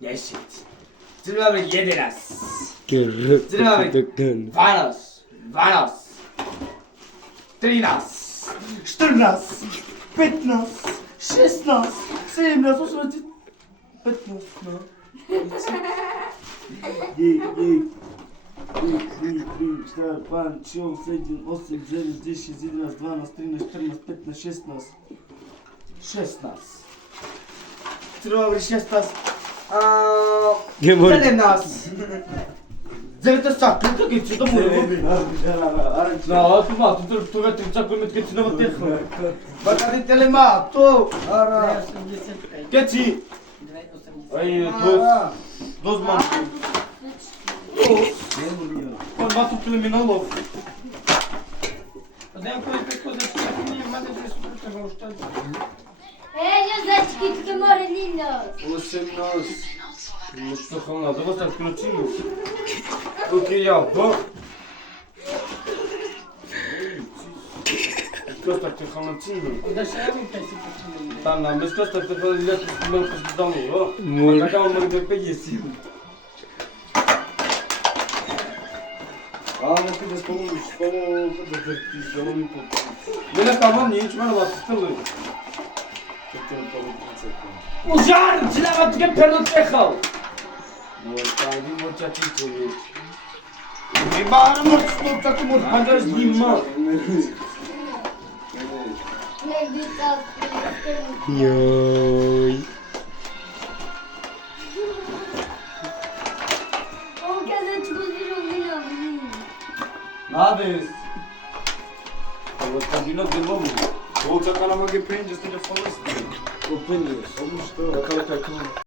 10. Trzymamy 11. Trzymamy 12. 13. 14. 15. 16. 17. 18. 15. No. Jej. 3, 4, 5, 6, 7, 8, 9, 10, 11, 12, 13, 14, 15, 16. 16. Trzymamy 16. 17. 19 takie ci to mówię. No, tu ma, tu we 30 km ci nowo techno. Bakary telema, tu. Ara. Kieci. Ej, dos manki. On ma tu tyle minęło. Jozeczki, tylko Morelinos. 18. No co chona, to was tak krocimy. Okej, ja, bo. Skoro tak hanacimy. Tam na my skoro tak lepiej z domu, o. Taka mam mogę powiedzieć. A, no kiedy spomóż, Byle tam nic, mam was tyły. Użar! Źle takie perno czechał! No tak, nie może ci powiedzieć. Nie bardzo mocno tak może pandać nim ma. Jakby tak. Joj. O, gazeczku z Rominowi. Nades. Ale to wino dymowy. Bo czeka na mogę pięć, jest telefon. Opinię, pomóż to.